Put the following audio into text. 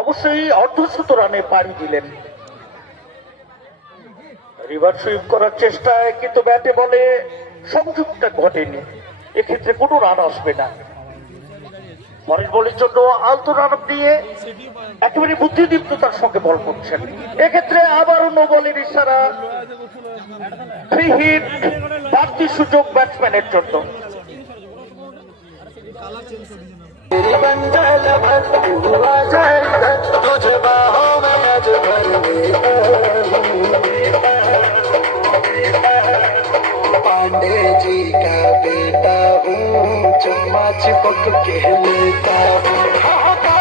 অবশ্যই অর্ধশত রানে পাড়ি দিলেন। রিভার সুইপ করার চেষ্টায় কিন্তু ব্যাটে বলে সংযুক্তটা ঘটেনি, এক্ষেত্রে কোনো রান আসবে না। পরের বলের জন্য আলতো রান দিয়ে একেবারে বুদ্ধিদীপ্ততার সঙ্গে বল করছেন, এক্ষেত্রে আবারও নো বলের ইশারা, ফ্রি হিট, বাড়তি সুযোগ ব্যাটসম্যানের জন্য। पांडे जी का बेटा हूँ, चम्मा चिपक के लेता हूँ।